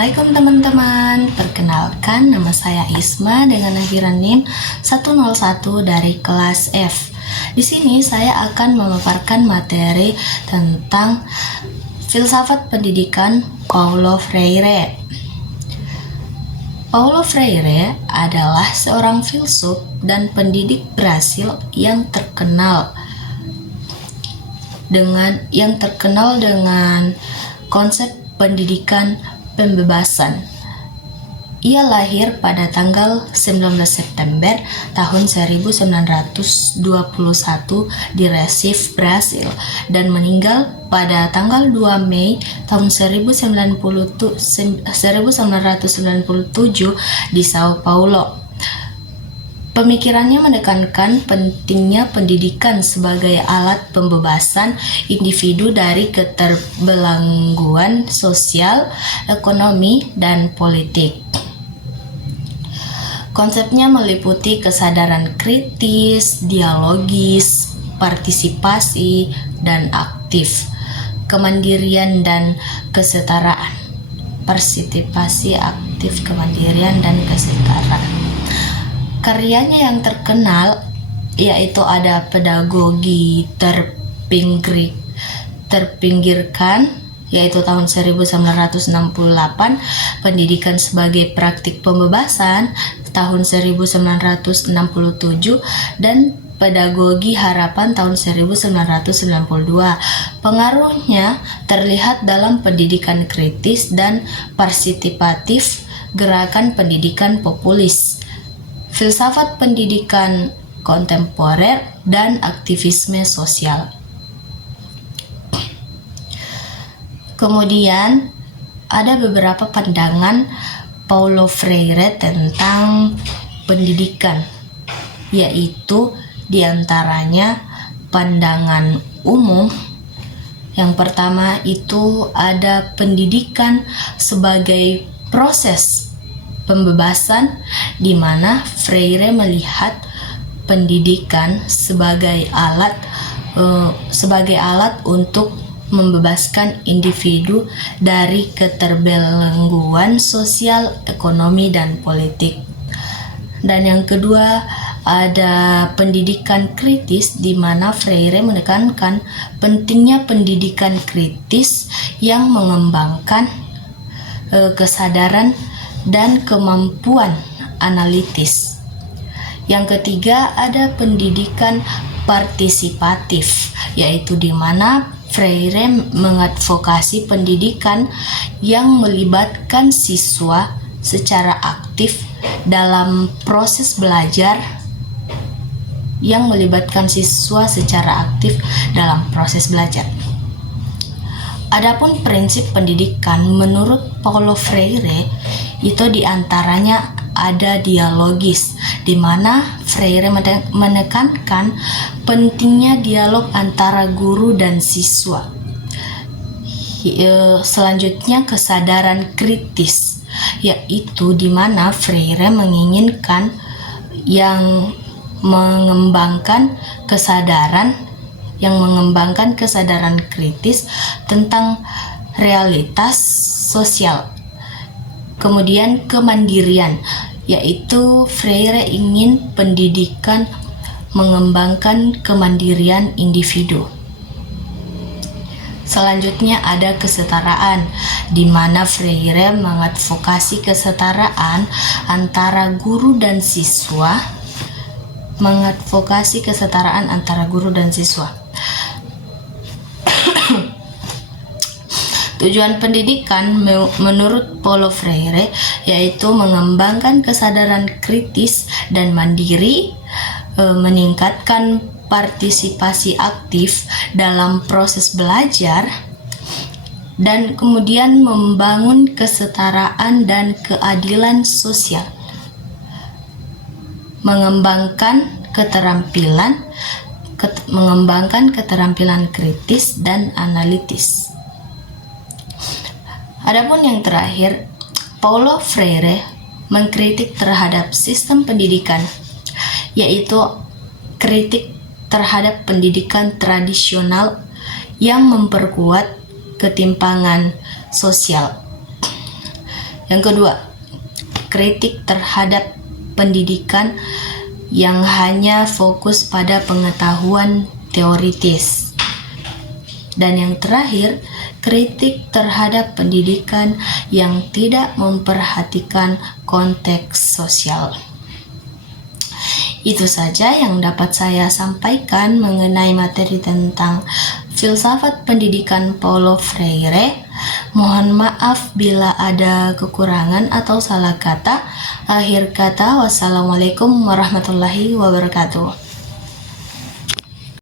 Assalamualaikum teman-teman. Perkenalkan, nama saya Isma dengan akhiran NIM 101 dari kelas F. Di sini saya akan memaparkan materi tentang filsafat pendidikan Paulo Freire. Paulo Freire adalah seorang filsuf dan pendidik Brasil yang terkenal dengan konsep pendidikan pembebasan. Ia lahir pada tanggal 19 September tahun 1921 di Recife, Brasil, dan meninggal pada tanggal 2 Mei tahun 1997 di Sao Paulo. Pemikirannya menekankan pentingnya pendidikan sebagai alat pembebasan individu dari keterbelengguan sosial, ekonomi, dan politik. Konsepnya meliputi kesadaran kritis, dialogis, partisipasi, dan aktif, kemandirian dan kesetaraan. Partisipasi aktif, kemandirian, dan kesetaraan. Karyanya yang terkenal yaitu ada Pedagogi Terpinggirkan yaitu tahun 1968, Pendidikan sebagai Praktik Pembebasan tahun 1967, dan Pedagogi Harapan tahun 1992. Pengaruhnya terlihat dalam pendidikan kritis dan partisipatif, gerakan pendidikan populis, filsafat pendidikan kontemporer, dan aktivisme sosial. Kemudian ada beberapa pandangan Paulo Freire tentang pendidikan, yaitu diantaranya pandangan umum. Yang pertama itu ada pendidikan sebagai proses pembebasan, di mana Freire melihat pendidikan sebagai alat untuk membebaskan individu dari keterbelengguan sosial, ekonomi, dan politik. Dan yang kedua ada pendidikan kritis, di mana Freire menekankan pentingnya pendidikan kritis yang mengembangkan kesadaran dan kemampuan analitis. Yang ketiga ada pendidikan partisipatif, yaitu di mana Freire mengadvokasi pendidikan yang melibatkan siswa secara aktif dalam proses belajar, Adapun prinsip pendidikan menurut Paulo Freire itu diantaranya ada dialogis, di mana Freire menekankan pentingnya dialog antara guru dan siswa. Selanjutnya kesadaran kritis, yaitu di mana Freire menginginkan yang mengembangkan kesadaran kritis tentang realitas sosial. Kemudian kemandirian, yaitu Freire ingin pendidikan mengembangkan kemandirian individu. Selanjutnya ada kesetaraan, di mana Freire mengadvokasi kesetaraan antara guru dan siswa. Tujuan pendidikan menurut Paulo Freire yaitu mengembangkan kesadaran kritis dan mandiri, meningkatkan partisipasi aktif dalam proses belajar, dan kemudian membangun kesetaraan dan keadilan sosial, mengembangkan keterampilan kritis dan analitis. Adapun yang terakhir, Paulo Freire mengkritik terhadap sistem pendidikan, yaitu kritik terhadap pendidikan tradisional yang memperkuat ketimpangan sosial. Yang kedua, kritik terhadap pendidikan yang hanya fokus pada pengetahuan teoritis. Dan yang terakhir, kritik terhadap pendidikan yang tidak memperhatikan konteks sosial. Itu saja yang dapat saya sampaikan mengenai materi tentang filsafat pendidikan Paulo Freire. Mohon maaf bila ada kekurangan atau salah kata. Akhir kata, wassalamualaikum warahmatullahi wabarakatuh.